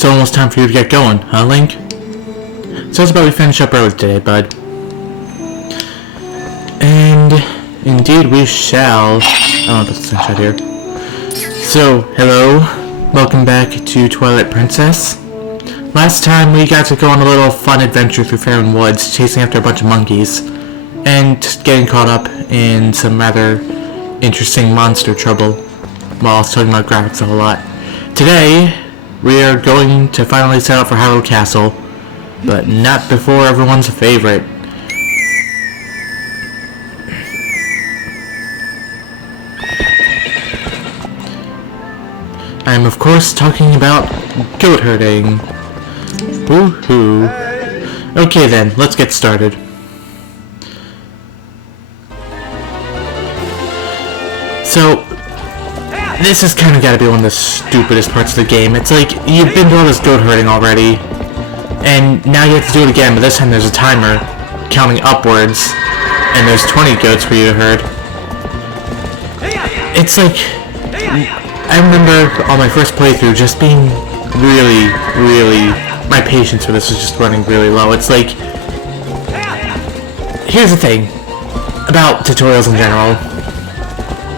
It's almost time for you to get going, huh, Link? So it's about we finish up early today, bud. And indeed we shall. Oh, that's right here. So, hello. Welcome back to Twilight Princess. Last time we got to go on a little fun adventure through Fairland Woods, chasing after a bunch of monkeys, and getting caught up in some rather interesting monster trouble while I was talking about graphics a whole lot. Today, we are going to finally set out for Hyrule Castle, but not before everyone's favorite. I'm of course talking about goat herding. Woohoo. Okay then, let's get started. So, this has kind of got to be one of the stupidest parts of the game. It's like, you've been doing this goat herding already, and now you have to do it again, but this time there's a timer counting upwards, and there's 20 goats for you to herd. It's like, I remember on my first playthrough just being really, my patience for this was just running really low. It's like, here's the thing about tutorials in general.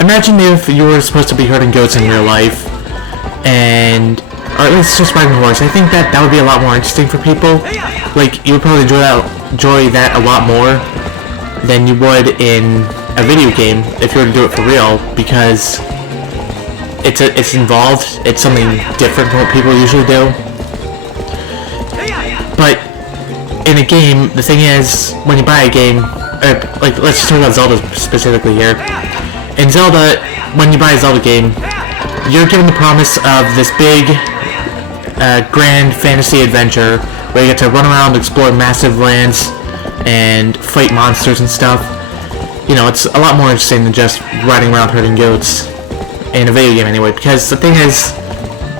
Imagine if you were supposed to be herding goats in real life, or at least just riding a horse. I think that would be a lot more interesting for people. Like, you would probably enjoy that a lot more than you would in a video game if you were to do it for real, because it's involved. It's something different from what people usually do. But in a game, the thing is, when you buy a game, like, let's just talk about Zelda specifically here. In Zelda, when you buy a Zelda game, you're given the promise of this big, grand fantasy adventure where you get to run around, explore massive lands, and fight monsters and stuff. You know, it's a lot more interesting than just riding around herding goats in a video game anyway, because the thing is,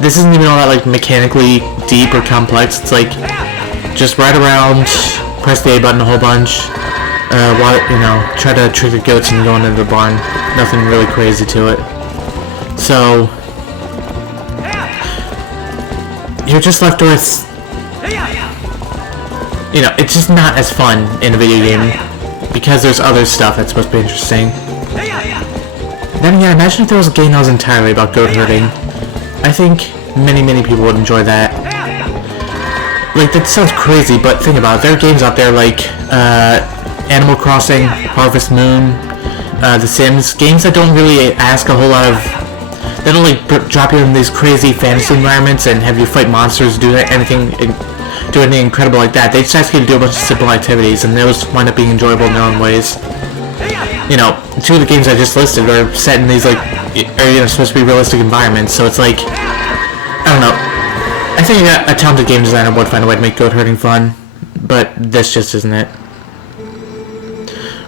this isn't even all that, like, mechanically deep or complex. It's like, just ride around, press the A button a whole bunch, try to trick the goats into going into the barn. Nothing really crazy to it. So, you're just left with, it's just not as fun in a video game, because there's other stuff that's supposed to be interesting. Then again, imagine if there was a game that was entirely about goat herding. I think many people would enjoy that. Like, that sounds crazy, but think about it. There are games out there like, Animal Crossing, Harvest Moon, The Sims, games that don't really ask a whole lot of... They don't, like, drop you in these crazy fantasy environments and have you fight monsters, do anything incredible like that. They just ask you to do a bunch of simple activities, and those wind up being enjoyable in their own ways. You know, two of the games I just listed are set in these, like, supposed to be realistic environments, so it's like... I don't know. I think a talented game designer would find a way to make goat herding fun, but this just isn't it.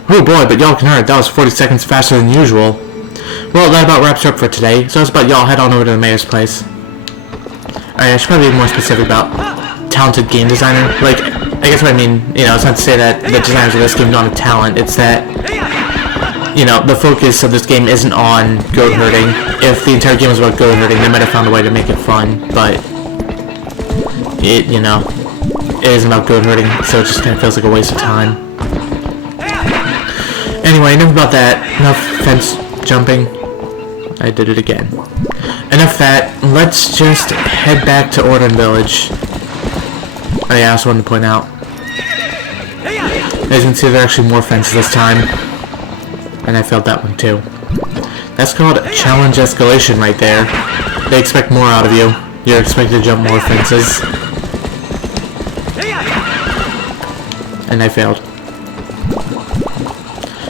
Oh boy, but y'all can herd. That was 40 seconds faster than usual. Well, that about wraps up for today, so it's about y'all head on over to the mayor's place. Alright, I should probably be more specific about talented game designer. Like, I guess what I mean, it's not to say that the designers of this game don't have talent, it's that, the focus of this game isn't on goat herding. If the entire game was about goat herding, they might have found a way to make it fun, but it isn't about goat herding, so it just kind of feels like a waste of time. Anyway, enough about that. Enough fence jumping. I did it again. Enough that. Let's just head back to Ordon Village. Oh yeah, I also wanted to point out. As you can see, there are actually more fences this time. And I failed that one too. That's called challenge escalation right there. They expect more out of you. You're expected to jump more fences. And I failed.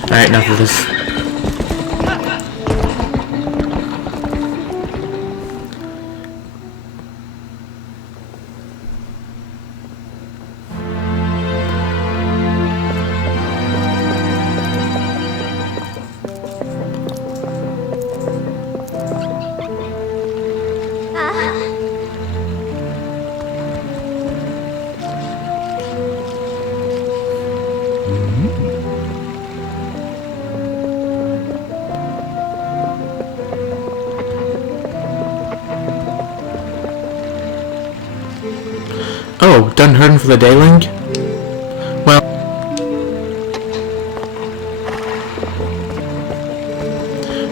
Alright, enough of this. Oh, done hurting for the day, Link? Well,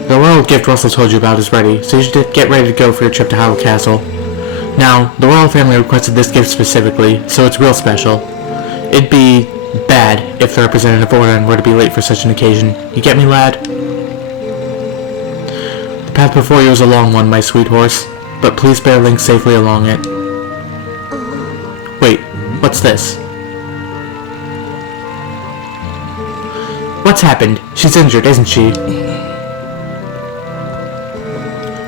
the royal gift Russell told you about is ready, so you should get ready to go for your trip to Hyrule Castle. Now, the royal family requested this gift specifically, so it's real special. It'd be bad if the representative Ordon were to be late for such an occasion. You get me, lad? The path before you is a long one, my sweet horse, but please bear Link safely along it. Wait, what's this? What's happened? She's injured, isn't she?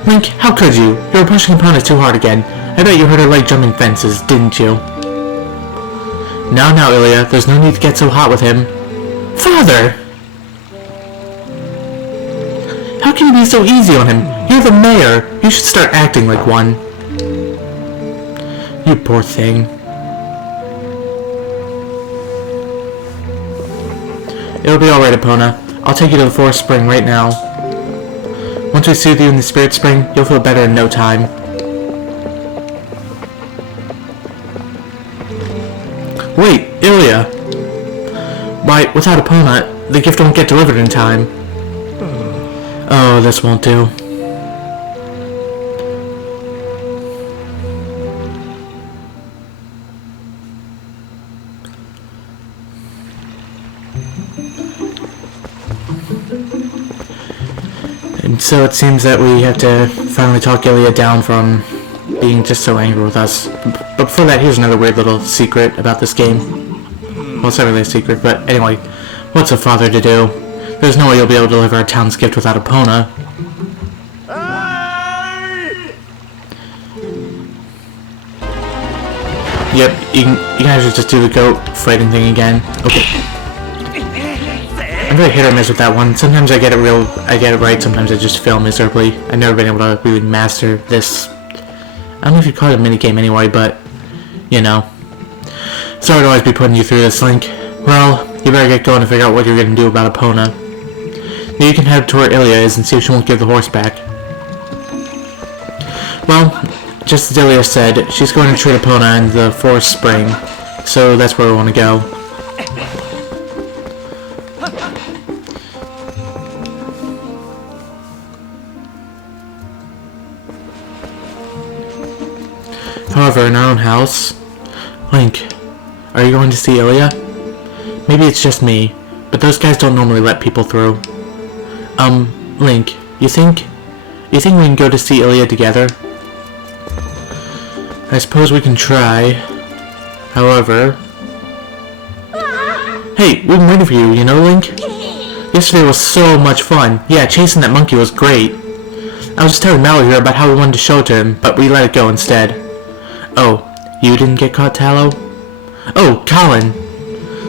Link, how could you? You were pushing opponent too hard again. I bet you hurt her leg jumping fences, didn't you? Now, Ilya, there's no need to get so hot with him. Father! How can you be so easy on him? You're the mayor. You should start acting like one. You poor thing. It'll be alright, Epona. I'll take you to the forest spring right now. Once we soothe you in the spirit spring, you'll feel better in no time. Wait, Ilya! Why, without Epona, the gift won't get delivered in time. Oh, this won't do. And so it seems that we have to finally talk Ilya down from being just so angry with us. But before that, here's another weird little secret about this game. Well, it's not really a secret, but anyway, what's a father to do? There's no way you'll be able to deliver a town's gift without Epona. Yep, you can actually just do the goat fighting thing again. Okay. I'm very hit or miss with that one. Sometimes I get it right, sometimes I just fail miserably. I've never been able to really master this. I don't know if you call it a minigame anyway, but, you know. Sorry to always be putting you through this, Link. Well, you better get going to figure out what you're going to do about Epona. Now you can head to where Ilya is and see if she won't give the horse back. Well, just as Ilya said, she's going to treat Epona in the forest spring, so that's where we want to go. However, in our own house... Link, are you going to see Ilya? Maybe it's just me, but those guys don't normally let people through. Link, you think we can go to see Ilya together? I suppose we can try. However... Hey, we've been waiting for you, you know, Link? Yesterday was so much fun. Yeah, chasing that monkey was great. I was just telling Mallory here about how we wanted to show it to him, but we let it go instead. Oh, you didn't get caught, Tallow? Oh, Colin!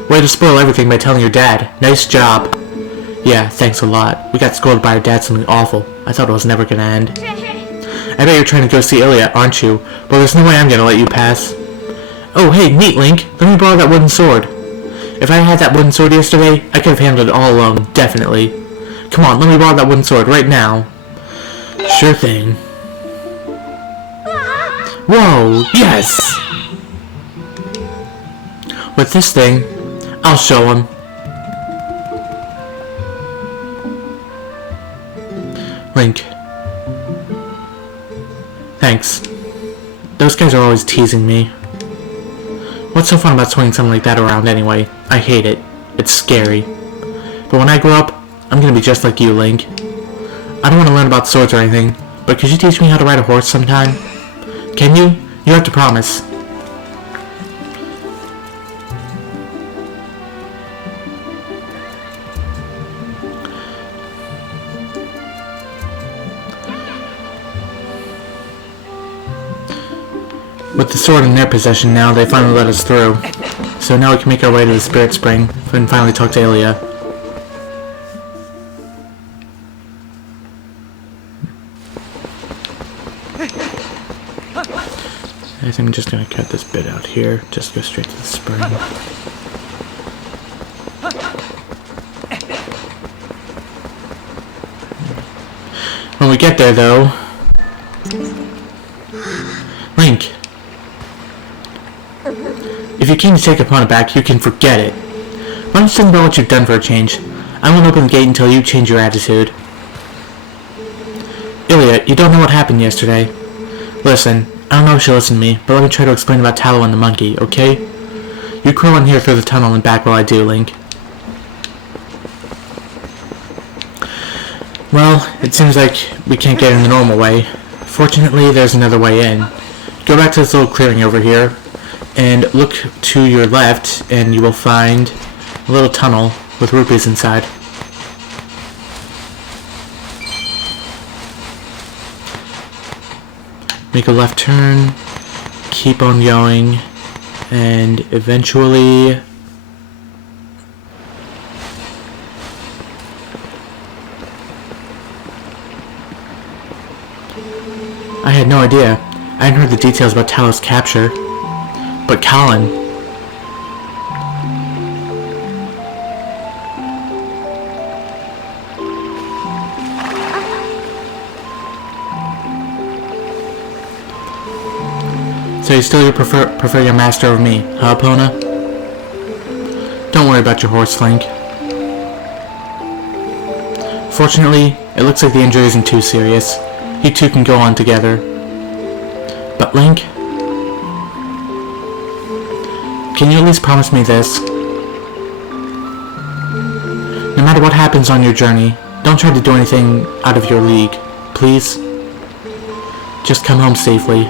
Way to spoil everything by telling your dad. Nice job. Yeah, thanks a lot. We got scolded by our dad something awful. I thought it was never gonna end. I bet you're trying to go see Ilya, aren't you? Well, there's no way I'm gonna let you pass. Oh, hey, neat, Link. Let me borrow that wooden sword. If I had that wooden sword yesterday, I could have handled it all alone, definitely. Come on, let me borrow that wooden sword right now. Sure thing. Whoa, yes! With this thing, I'll show him. Link. Thanks. Those guys are always teasing me. What's so fun about swinging something like that around anyway? I hate it. It's scary. But when I grow up, I'm gonna be just like you, Link. I don't want to learn about swords or anything, but could you teach me how to ride a horse sometime? Can you? You have to promise. With the sword in their possession now, they finally let us through. So now we can make our way to the Spirit Spring and finally talk to Ilya. I think I'm just gonna cut this bit out here, just go straight to the spring. When we get there though... Link! If you came to take your opponent back, you can forget it. Why don't you think about what you've done for a change? I won't open the gate until you change your attitude. Ilya, you don't know what happened yesterday. Listen, I don't know if she'll listen to me, but let me try to explain about Tallow and the monkey, okay? You crawl in here through the tunnel and back while I do, Link. Well, it seems like we can't get in the normal way. Fortunately, there's another way in. Go back to this little clearing over here, and look to your left, and you will find a little tunnel with rupees inside. Make a left turn, keep on going, and eventually... I had no idea. I hadn't heard the details about Talow's capture. But Colin... So you still prefer your master over me, huh, Epona? Don't worry about your horse, Link. Fortunately, it looks like the injury isn't too serious. You two can go on together. But Link... Can you at least promise me this? No matter what happens on your journey, don't try to do anything out of your league, please? Just come home safely.